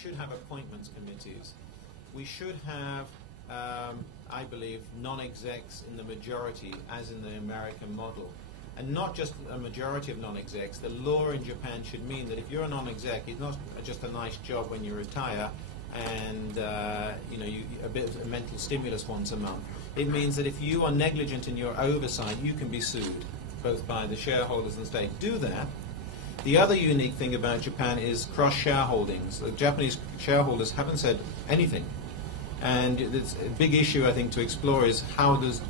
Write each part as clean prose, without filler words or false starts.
should have appointments committees. We should have, I believe, non-execs in the majority, as in the American model. And not just a majority of non-execs. The law in Japan should mean that if you're a non-exec, it's not just a nice job when you retire and a bit of a mental stimulus once a month. It means that if you are negligent in your oversight, you can be sued, both by the shareholders and the state. Do that. The other unique thing about Japan is cross-shareholdings. The Japanese shareholders haven't said anything. And it's a big issue, I think, to explore is how does the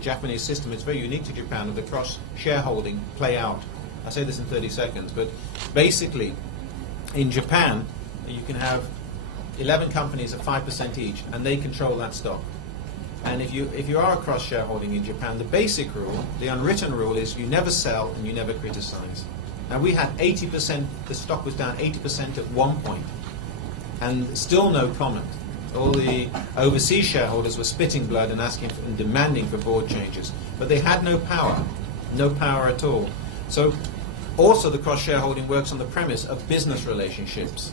Japanese system, it's very unique to Japan, of the cross-shareholding play out. I say this in 30 seconds, but basically, in Japan, you can have 11 companies at 5% each, and they control that stock. And if you are a cross-shareholding in Japan, the basic rule, the unwritten rule, is you never sell and you never criticize. Now, we had 80%, the stock was down 80% at one point, and still no comment. All the overseas shareholders were spitting blood and asking for, and demanding for board changes. But they had no power at all. So also the cross-shareholding works on the premise of business relationships.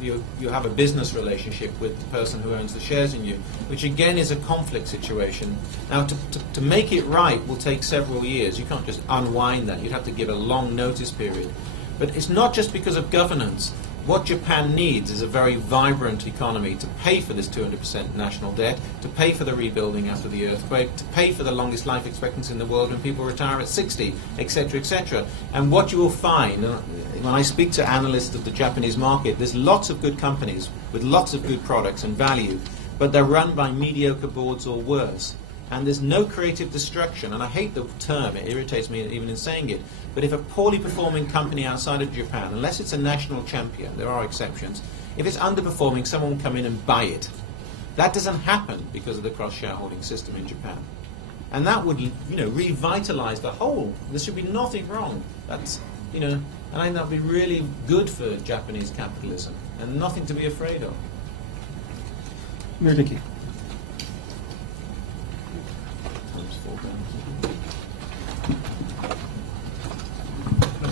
You have a business relationship with the person who owns the shares in you, which again is a conflict situation. Now, to make it right will take several years. You can't just unwind that. You'd have to give a long notice period. But it's not just because of governance. What Japan needs is a very vibrant economy to pay for this 200% national debt, to pay for the rebuilding after the earthquake, to pay for the longest life expectancy in the world when people retire at 60, etc., etc. And what you will find, when I speak to analysts of the Japanese market, there's lots of good companies with lots of good products and value, but they're run by mediocre boards or worse. And there's no creative destruction, and I hate the term, it irritates me even in saying it, but if a poorly performing company outside of Japan, unless it's a national champion, there are exceptions, if it's underperforming, someone will come in and buy it. That doesn't happen because of the cross-shareholding system in Japan. And that would, revitalize the whole. There should be nothing wrong. That's, and I think that would be really good for Japanese capitalism, and nothing to be afraid of. Murdicki.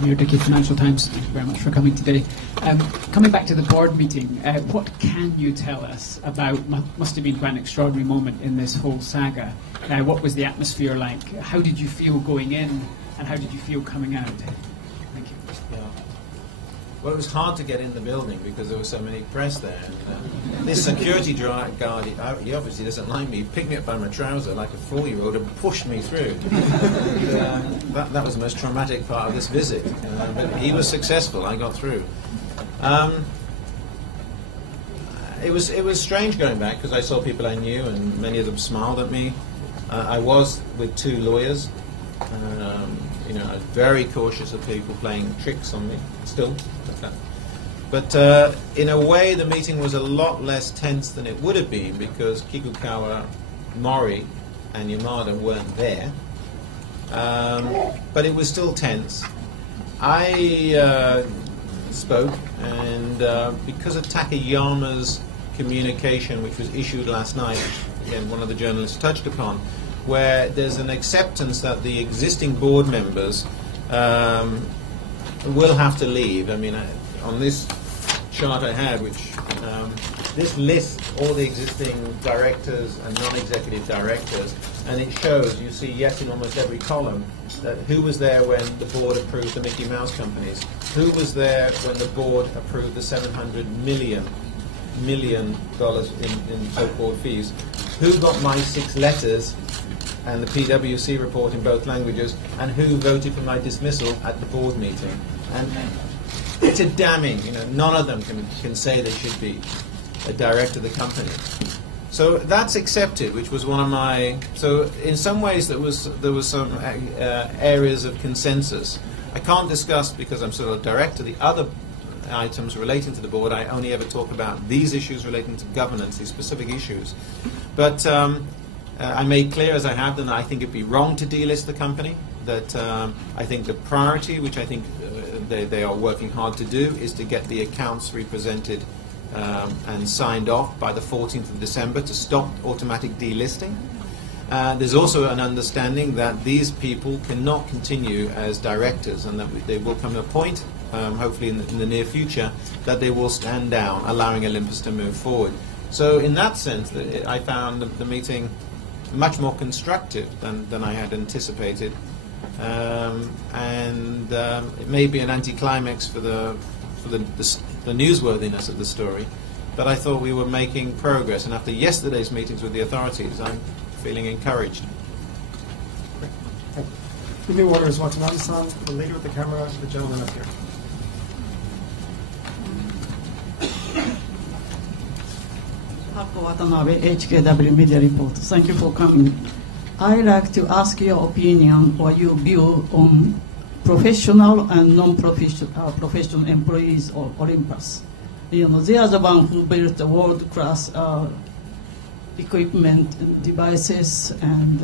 Murdicki, Financial Times. Thank you very much for coming today. Coming back to the board meeting, what can you tell us about, must have been quite an extraordinary moment in this whole saga. What was the atmosphere like? How did you feel going in, and how did you feel coming out? Thank you. Yeah. Well, it was hard to get in the building because there were so many press there. And, this security guard, he obviously doesn't like me. He picked me up by my trouser like a 4-year-old and pushed me through. And, that was the most traumatic part of this visit. But he was successful. I got through. It was strange going back because I saw people I knew and many of them smiled at me. I was with 2 lawyers. I was very cautious of people playing tricks on me, still. But in a way, the meeting was a lot less tense than it would have been because Kikukawa, Mori, and Yamada weren't there. But it was still tense. I spoke, and because of Takayama's communication, which was issued last night, which, again, one of the journalists touched upon, where there's an acceptance that the existing board members will have to leave. I mean, on this chart I had, which this lists all the existing directors and non-executive directors, and it shows, you see, yes, in almost every column, that who was there when the board approved the Mickey Mouse companies, who was there when the board approved the $700 million in so-called fees, who got my 6 letters and the PwC report in both languages, and who voted for my dismissal at the board meeting. And it's a damning, none of them can say they should be a director of the company. So that's accepted, which was one of my. So in some ways there was some areas of consensus. I can't discuss because I'm sort of director the other items relating to the board. I only ever talk about these issues relating to governance, these specific issues. But I made clear, as I have done, that I think it'd be wrong to delist the company. That I think the priority, which I think they are working hard to do, is to get the accounts represented and signed off by the 14th of December to stop automatic delisting. There's also an understanding that these people cannot continue as directors, and that there will come a point hopefully in the near future, that they will stand down, allowing Olympus to move forward. So in that sense, I found the meeting much more constructive than I had anticipated. It may be an anticlimax for the newsworthiness of the story, but I thought we were making progress, and after yesterday's meetings with the authorities, I'm feeling encouraged. The new order is Watanabe-san, the lady with the camera, the gentleman up here. Haku Watanabe, HKW Media Report. Thank you for coming. I'd like to ask your opinion or your view on professional and non-professional employees of Olympus. You know, they are the ones who built the world-class equipment, devices, and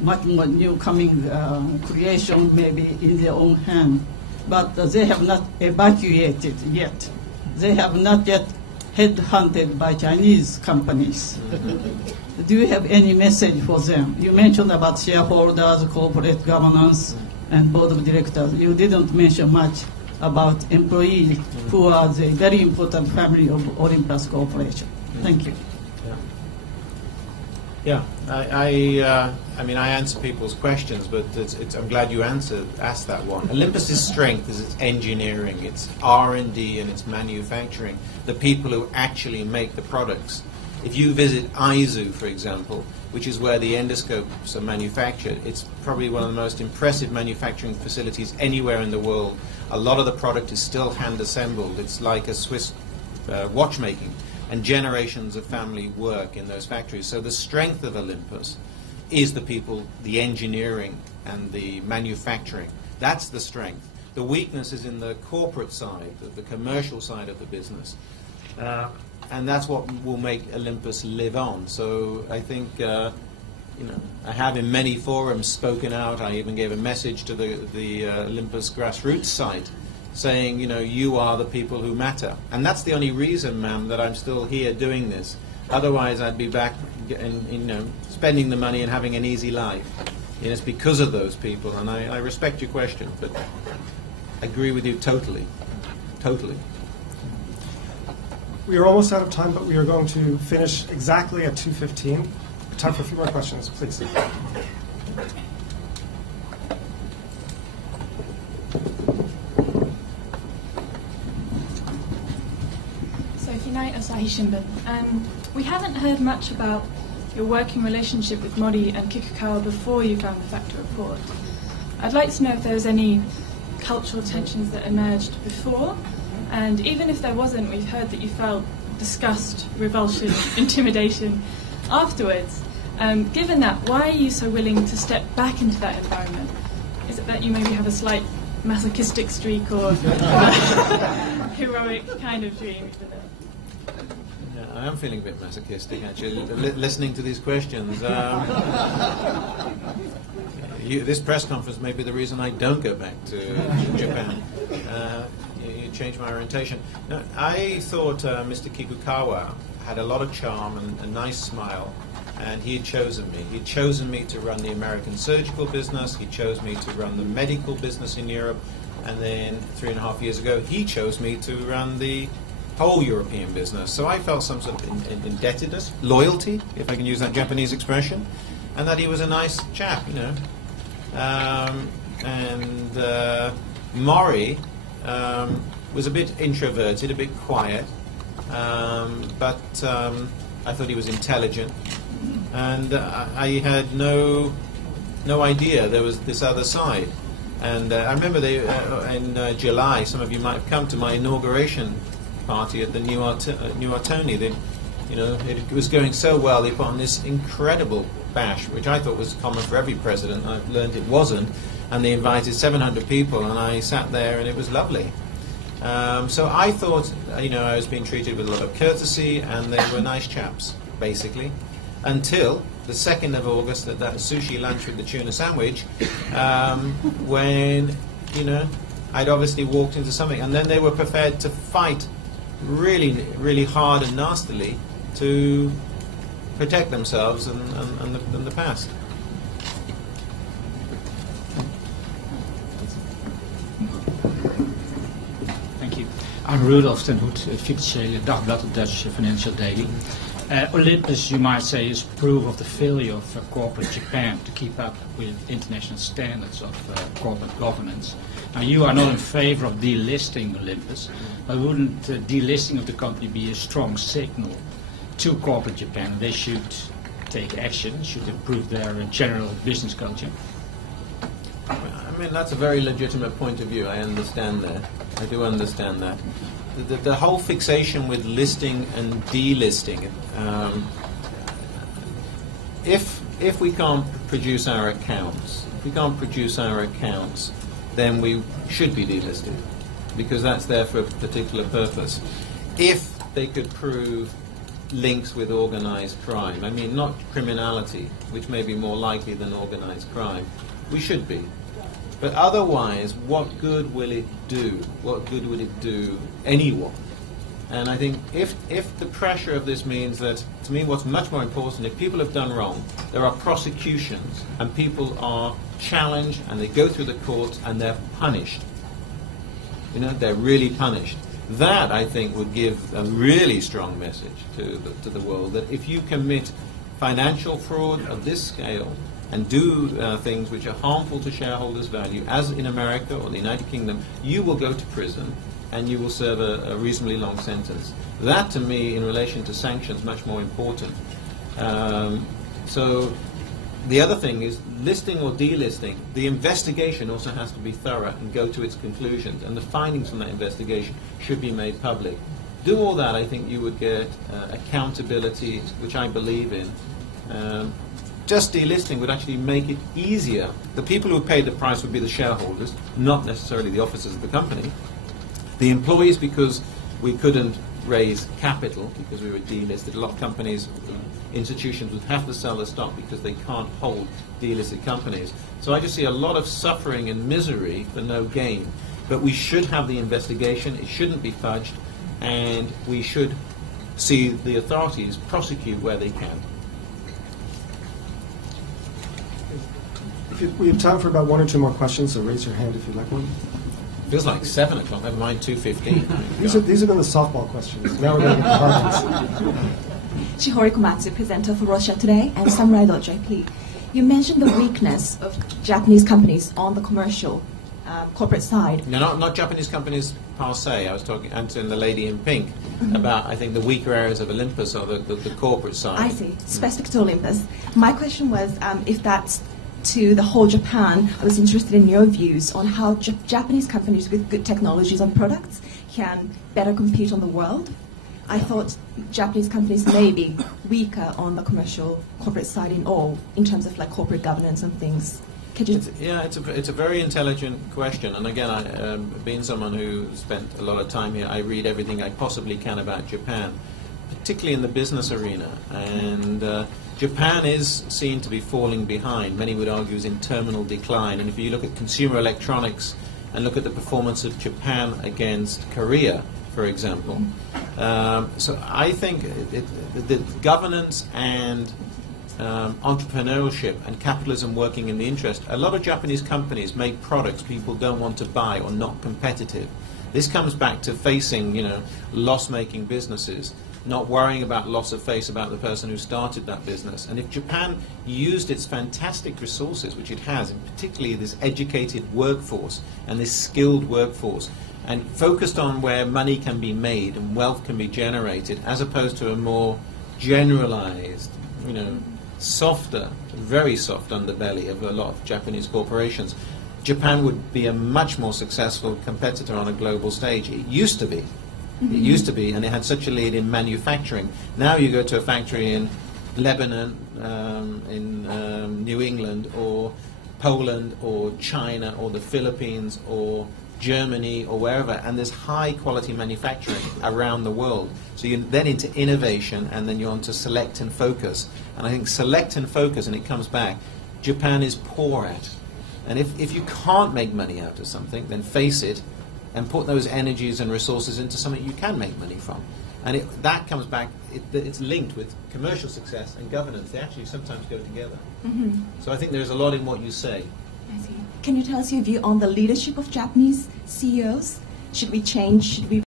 much more new coming creation maybe in their own hand. But they have not evacuated yet. They have not yet headhunted by Chinese companies. Do you have any message for them? You mentioned about shareholders, corporate governance, and board of directors. You didn't mention much about employees who are the very important family of Olympus Corporation. Thank you. Yeah, I mean, I answer people's questions, but I'm glad you asked that one. Olympus's strength is its engineering, its R&D, and its manufacturing. The people who actually make the products. If you visit Aizu, for example, which is where the endoscopes are manufactured, it's probably one of the most impressive manufacturing facilities anywhere in the world. A lot of the product is still hand-assembled. It's like a Swiss watchmaking, and generations of family work in those factories. So the strength of Olympus is the people, the engineering, and the manufacturing. That's the strength. The weakness is in the corporate side, the commercial side of the business. And that's what will make Olympus live on. So I think, I have in many forums spoken out. I even gave a message to the Olympus grassroots site saying, you are the people who matter. And that's the only reason, ma'am, that I'm still here doing this. Otherwise, I'd be back and, spending the money and having an easy life. It's because of those people. And I respect your question, but I agree with you totally. Totally. We are almost out of time, but we are going to finish exactly at 2:15. Time for a few more questions, please. Night, Asahi Shimbun. We haven't heard much about your working relationship with Mori and Kikukawa before you found the factor report. I'd like to know if there was any cultural tensions that emerged before, and even if there wasn't, we've heard that you felt disgust, revulsion, intimidation afterwards. Given that, why are you so willing to step back into that environment? Is it that you maybe have a slight masochistic streak or heroic kind of dream? I am feeling a bit masochistic, actually, listening to these questions. This press conference may be the reason I don't go back to Japan. You changed my orientation. No, I thought Mr. Kikukawa had a lot of charm and a nice smile, and he had chosen me. He'd chosen me to run the American surgical business. He chose me to run the medical business in Europe. And then 3.5 years ago, he chose me to run the whole European business. So I felt some sort of indebtedness, loyalty, if I can use that Japanese expression, and that he was a nice chap, Mori was a bit introverted, a bit quiet, but I thought he was intelligent, and I had no idea there was this other side. And I remember in July, some of you might have come to my inauguration party at the New Artoni. It was going so well. They put on this incredible bash, which I thought was common for every president. I've learned it wasn't. And they invited 700 people, and I sat there, and it was lovely. So I thought, I was being treated with a lot of courtesy, and they were nice chaps, basically, until the 2nd of August at that sushi lunch with the tuna sandwich, when, I'd obviously walked into something, and then they were prepared to fight really, really hard and nastily to protect themselves and the past. I'm Rudolf ten Hoed, Financiële Dagblad, a Dutch financial daily. Olympus, you might say, is proof of the failure of corporate Japan to keep up with international standards of corporate governance. Now, you are not in favor of delisting Olympus, but wouldn't delisting of the company be a strong signal to corporate Japan? They should take action, should improve their general business culture. I mean, that's a very legitimate point of view. I understand that. I do understand that. The whole fixation with listing and delisting, if we can't produce our accounts, then we should be delisted, because that's there for a particular purpose. If they could prove links with organized crime, I mean, not criminality, which may be more likely than organized crime, we should be. But otherwise, what good will it do? What good would it do anyone? And I think if the pressure of this means that, to me, what's much more important, if people have done wrong, there are prosecutions, and people are challenged, and they go through the courts, and they're punished. You know, they're really punished. That, I think, would give a really strong message to the world, that if you commit financial fraud of this scale, and do things which are harmful to shareholders' value, as in America or the United Kingdom, you will go to prison and you will serve a reasonably long sentence. That, to me, in relation to sanctions, much more important. So the other thing is, listing or delisting, the investigation also has to be thorough and go to its conclusions, and the findings from that investigation should be made public. Do all that, I think you would get accountability, which I believe in. Just delisting would actually make it easier. The people who paid the price would be the shareholders, not necessarily the officers of the company. The employees, because we couldn't raise capital, because we were delisted. A lot of companies, institutions would have to sell their stock because they can't hold delisted companies. So I just see a lot of suffering and misery for no gain. But we should have the investigation, it shouldn't be fudged, and we should see the authorities prosecute where they can. We have time for about one or two more questions, so raise your hand if you'd like one. Feels like 7 o'clock, never mind 2:15. These have been the softball questions. Now we're going to get the hard ones. Chihori Komatsu, presenter for Russia Today, and Samurai.jp. You mentioned the weakness of Japanese companies on the commercial corporate side. No, not Japanese companies per se. I was answering the lady in pink about, I think, the weaker areas of Olympus or the corporate side. I see. Specific to Olympus. My question was if that's to the whole Japan. I was interested in your views on how Japanese companies with good technologies and products can better compete on the world. I thought Japanese companies may be weaker on the commercial corporate side in terms of like corporate governance and things. Could you? It's a very intelligent question, and again, being someone who spent a lot of time here, I read everything I possibly can about Japan, particularly in the business arena, and Japan is seen to be falling behind. Many would argue is in terminal decline, and if you look at consumer electronics and look at the performance of Japan against Korea, for example, so I think the governance and entrepreneurship and capitalism working in the interest, a lot of Japanese companies make products people don't want to buy or not competitive. This comes back to facing, loss-making businesses, not worrying about loss of face about the person who started that business. And if Japan used its fantastic resources, which it has, and particularly this educated workforce and this skilled workforce, and focused on where money can be made and wealth can be generated, as opposed to a more generalized, softer, very soft underbelly of a lot of Japanese corporations, Japan would be a much more successful competitor on a global stage. It used to be. It used to be, and it had such a lead in manufacturing. Now you go to a factory in Lebanon, in New England, or Poland, or China, or the Philippines, or Germany, or wherever, and there's high-quality manufacturing around the world. So you're then into innovation, and then you're on to select and focus. And I think select and focus, and it comes back, Japan is poor at. And if you can't make money out of something, then face it, and put those energies and resources into something you can make money from. And that comes back, it's linked with commercial success and governance. They actually sometimes go together. So I think there's a lot in what you say. I see. Can you tell us your view on the leadership of Japanese CEOs? Should we change? Should we